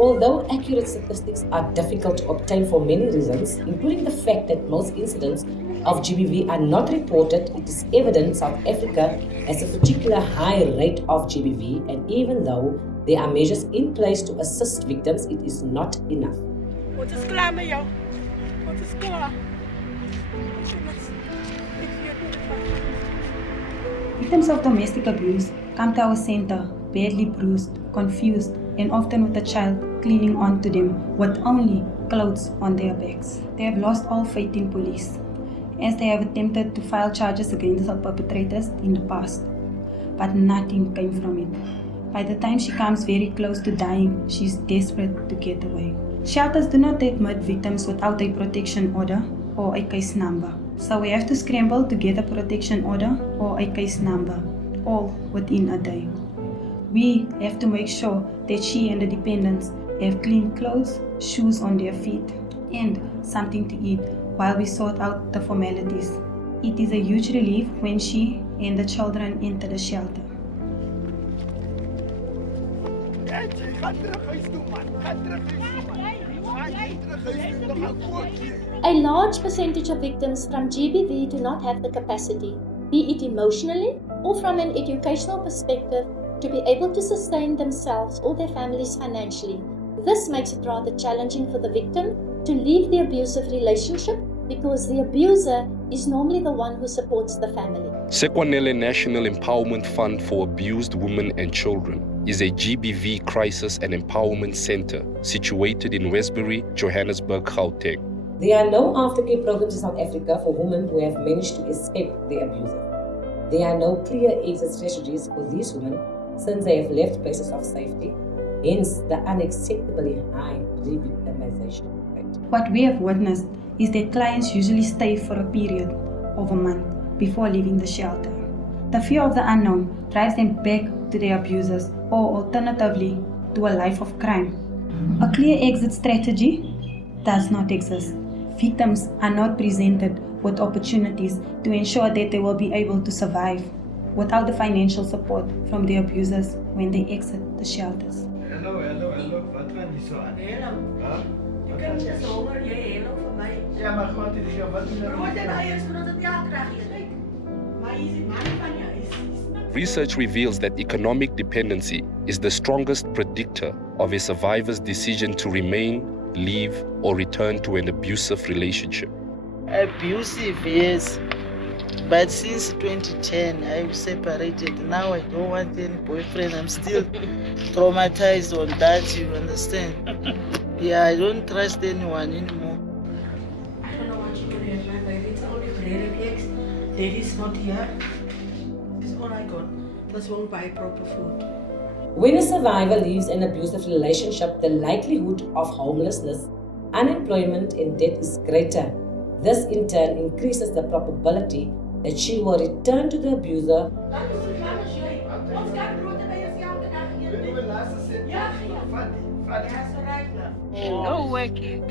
Although accurate statistics are difficult to obtain for many reasons, including the fact that most incidents of GBV are not reported, it is evident South Africa has a particular high rate of GBV, and even though there are measures in place to assist victims, it is not enough. Wat is klaar met jou? Wat is klaar? Victims of domestic abuse come to our center badly bruised, confused, and often with a child clinging on to them with only clothes on their backs. They have lost all faith in police, as they have attempted to file charges against the perpetrators in the past, but nothing came from it. By the time she comes very close to dying, she is desperate to get away. Shelters do not admit victims without a protection order or a case number, so we have to scramble to get a protection order or a case number, all within a day. We have to make sure that she and the dependents have clean clothes, shoes on their feet, and something to eat while we sort out the formalities. It is a huge relief when she and the children enter the shelter. A large percentage of victims from GBV do not have the capacity, be it emotionally or from an educational perspective, to be able to sustain themselves or their families financially. This makes it rather challenging for the victim to leave the abusive relationship because the abuser is normally the one who supports the family. Sekwanele National Empowerment Fund for Abused Women and Children is a GBV crisis and empowerment center situated in Westbury, Johannesburg, Gauteng. There are no aftercare programs in South Africa for women who have managed to escape their abuser. There are no clear exit strategies for these women since they have left places of safety, hence the unacceptably high re-victimization rate. What we have witnessed is that clients usually stay for a period of a month before leaving the shelter. The fear of the unknown drives them back to their abusers or alternatively to a life of crime. A clear exit strategy does not exist. Victims are not presented with opportunities to ensure that they will be able to survive without the financial support from their abusers when they exit the shelters. Hello. Wat gaan jy so aan? Hello. Huh? Je kunt je zomer, je hello voor mij. Ja, maar God, dit is jou wat doen. Brood en eieren, zodat het ja krijg je. Kijk. Maar hier is die man van je. Research reveals that economic dependency is the strongest predictor of a survivor's decision to remain, leave, or return to an abusive relationship. Abusive, yes. But since 2010, I've separated. Now I don't want any boyfriend. I'm still traumatized on that, you understand? Yeah, I don't trust anyone anymore. I don't know what you're going to have, my baby. It's only bread and eggs. Daddy's not here. This is all I got. This won't buy proper food. When a survivor leaves an abusive relationship, the likelihood of homelessness, unemployment, and death is greater. This in turn increases the probability that she will return to the abuser.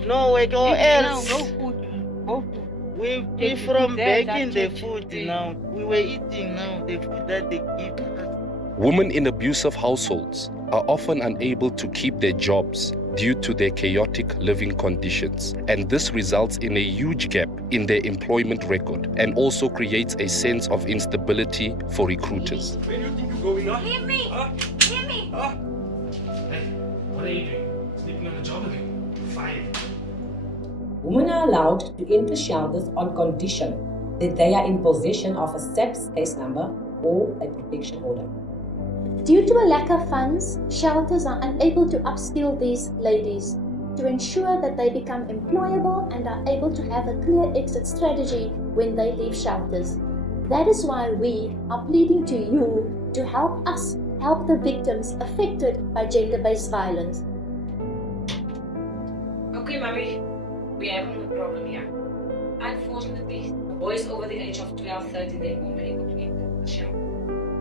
No work or else. We from baking the food now. We were eating now the food that they give us. Women in abusive households are often unable to keep their jobs due to their chaotic living conditions, and this results in a huge gap in their employment record and also creates a sense of instability for recruiters. Where do you think you're going, huh? Leave me! Huh? Leave me! Huh? Hey, what are you doing? Sleeping on the job again? You're fired. Women are allowed to enter shelters on condition that they are in possession of a SAPS case number or a protection order. Due to a lack of funds, shelters are unable to upskill these ladies to ensure that they become employable and are able to have a clear exit strategy when they leave shelters. That is why we are pleading to you to help us help the victims affected by gender-based violence. Okay, mommy, we have a problem here. Unfortunately, boys over the age of 12, 13, they won't be able to enter the shelter.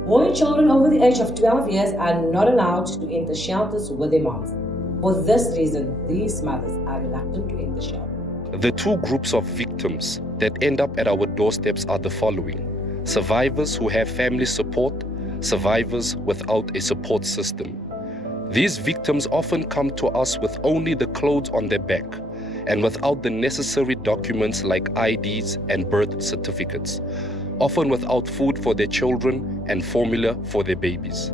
Boy children over the age of 12 years are not allowed to enter shelters with their moms. For this reason, these mothers are reluctant to enter shelters. The two groups of victims that end up at our doorsteps are the following: survivors who have family support, survivors without a support system. These victims often come to us with only the clothes on their back and without the necessary documents like IDs and birth certificates, often without food for their children and formula for their babies.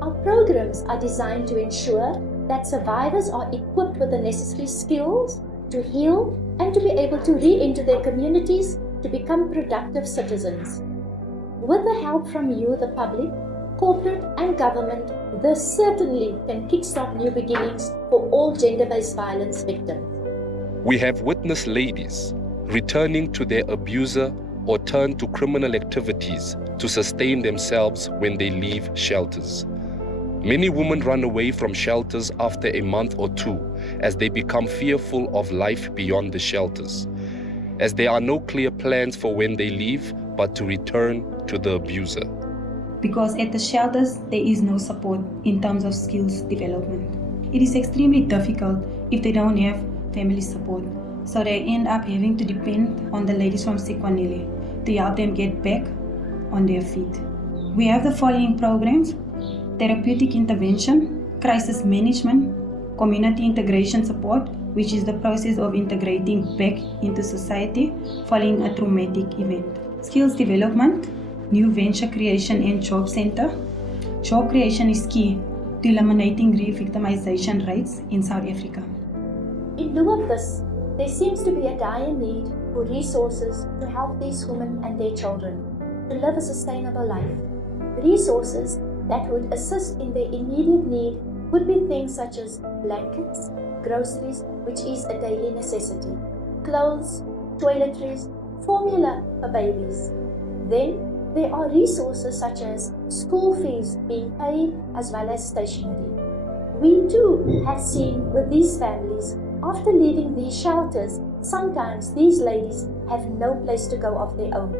Our programs are designed to ensure that survivors are equipped with the necessary skills to heal and to be able to re-enter their communities to become productive citizens. With the help from you, the public, corporate and government, this certainly can kickstart new beginnings for all gender-based violence victims. We have witnessed ladies returning to their abuser or turn to criminal activities to sustain themselves when they leave shelters. Many women run away from shelters after a month or two as they become fearful of life beyond the shelters, as there are no clear plans for when they leave but to return to the abuser. Because at the shelters, there is no support in terms of skills development. It is extremely difficult if they don't have family support, so they end up having to depend on the ladies from Sekwanele to help them get back on their feet. We have the following programs: therapeutic intervention, crisis management, community integration support, which is the process of integrating back into society following a traumatic event. Skills development, new venture creation and job center. Job creation is key to eliminating re-victimization rates in South Africa. In lieu of this, there seems to be a dire need for resources to help these women and their children to live a sustainable life. Resources that would assist in their immediate need would be things such as blankets, groceries, which is a daily necessity, clothes, toiletries, formula for babies. Then there are resources such as school fees being paid as well as stationery. We too have seen with these families, after leaving these shelters, sometimes these ladies have no place to go of their own.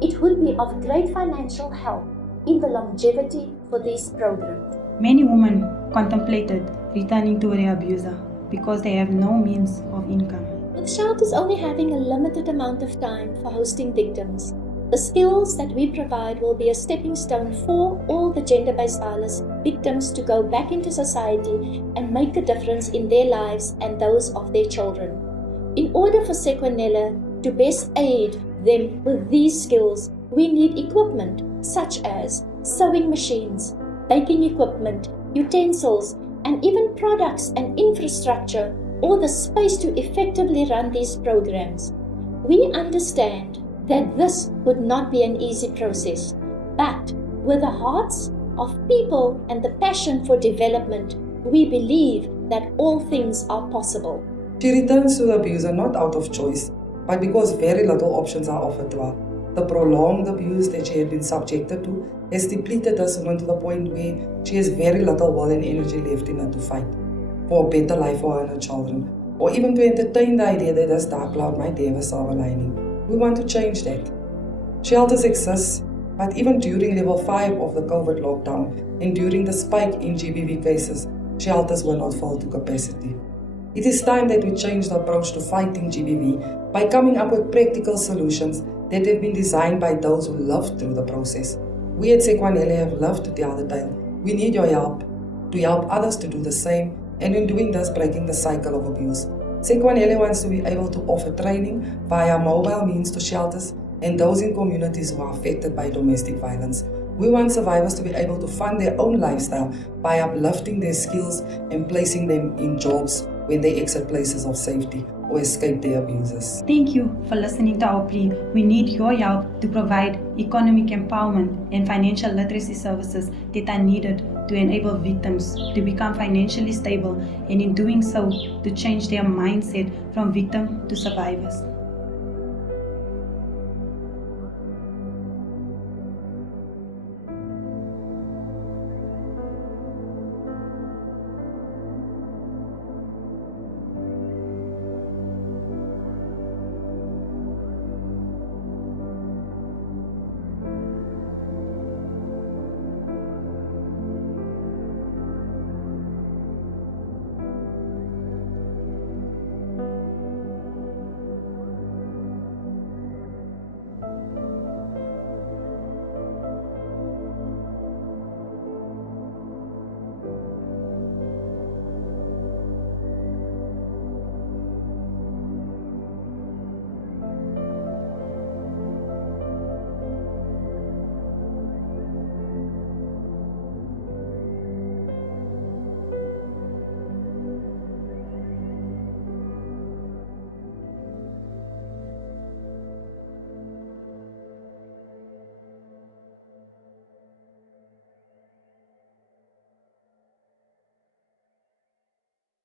It would be of great financial help in the longevity for these programs. Many women contemplated returning to their abuser because they have no means of income. With shelters only having a limited amount of time for hosting victims, the skills that we provide will be a stepping stone for all the gender-based violence victims to go back into society and make a difference in their lives and those of their children. In order for Sekwanele to best aid them with these skills, we need equipment such as sewing machines, baking equipment, utensils, and even products and infrastructure or the space to effectively run these programs. We understand that this would not be an easy process, but with the hearts of people and the passion for development, we believe that all things are possible. She returns to the abuser not out of choice, but because very little options are offered to her. The prolonged abuse that she had been subjected to has depleted this woman to the point where she has very little will and energy left in her to fight for a better life for her and her children, or even to entertain the idea that this dark cloud might have a silver lining. We want to change that. Shelters exist, but even during level 5 of the COVID lockdown and during the spike in GBV cases, shelters were not full to capacity. It is time that we change the approach to fighting GBV by coming up with practical solutions that have been designed by those who lived through the process. We at Sekwanele have lived to tell the tale. We need your help to help others to do the same, and in doing this, breaking the cycle of abuse. Sekwanele wants to be able to offer training via mobile means to shelters and those in communities who are affected by domestic violence. We want survivors to be able to fund their own lifestyle by uplifting their skills and placing them in jobs when they exit places of safety or escape their abusers. Thank you for listening to our plea. We need your help to provide economic empowerment and financial literacy services that are needed to enable victims to become financially stable and in doing so to change their mindset from victim to survivors.